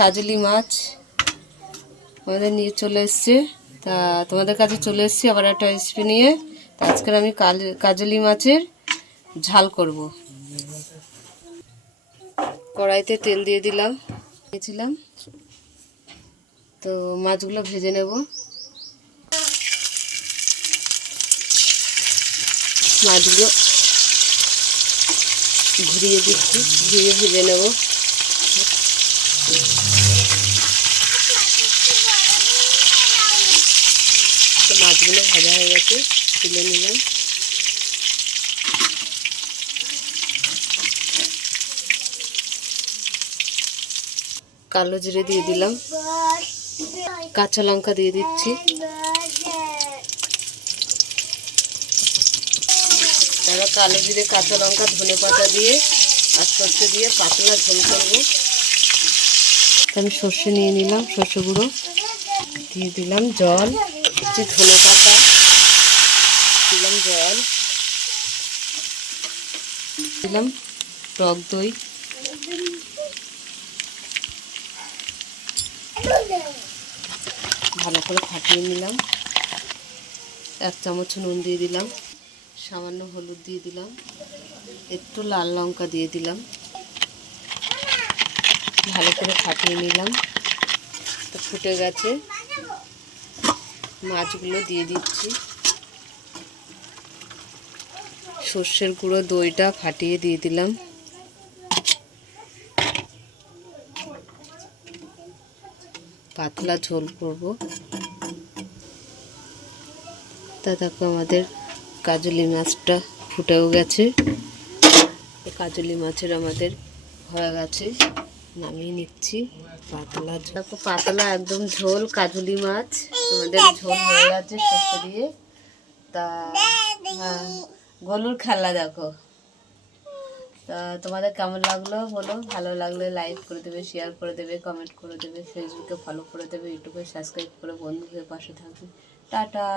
কাজলি মাছ আমাদের নিয়ে চলে এসছে। তা তোমাদের কাছে চলে এসেছি আবার একটা রেসিপি নিয়ে। আজকে আমি কাজলি মাছের ঝাল করব। কড়াইতে তেল দিয়ে দিয়েছিলাম, তো মাছগুলো ভেজে নেব। মাছগুলো ঘুরিয়ে দিচ্ছি, ঘুরিয়ে ভেজে নেব। তো মাছগুলো ভাজা হয়ে গেছে, তুলে নিলাম। কালো জিরে দিয়ে দিলাম, কাঁচা লঙ্কা দিয়ে দিচ্ছি, তারা কালো জিরে কাঁচা লঙ্কা ধনে পাতা দিয়ে আর সর্ষে দিয়ে পাতলা ঝোল করব। আমি সর্ষে নিয়ে নিলাম, সর্ষে গুঁড়ো দিয়ে দিলাম, জল দিচ্ছি, ধনে পাতা দিলাম, জল দিলাম, টক দই, ভালো করে ফাটিয়ে নিলাম। 1 চামচ নুন দিয়ে দিলাম, সামান্য হলুদ দিয়ে দিলাম, একটু লাল লঙ্কা দিয়ে দিলাম, ভালো করে ফাটিয়ে নিলাম। তো ফুটে গেছে, মাছগুলো দিয়ে দিচ্ছি, সর্ষের গুঁড়ো দইটা ফাটিয়ে দিয়ে দিলাম, পাতলা ঝোল করব। তা দেখো আমাদের কাজলি মাছটা ফুটেও গেছে। কাজলি মাছের আমাদের হয়ে গেছে, নামিয়ে নিচ্ছি। পাতলা দেখো, পাতলা একদম ঝোল কাজলি মাছ আমাদের ঝোল হয়ে গেছে সর্ষে দিয়ে। তা গলুর খেলা দেখো। তা তোমাদের কেমন লাগলো বলো, ভালো লাগলে লাইক করে দেবে, শেয়ার করে দেবে, কমেন্ট করে দেবে, ফেসবুকে ফলো করে দেবে, ইউটিউবে সাবস্ক্রাইব করে বন্ধুদের পাশে থাকবে। টাটা।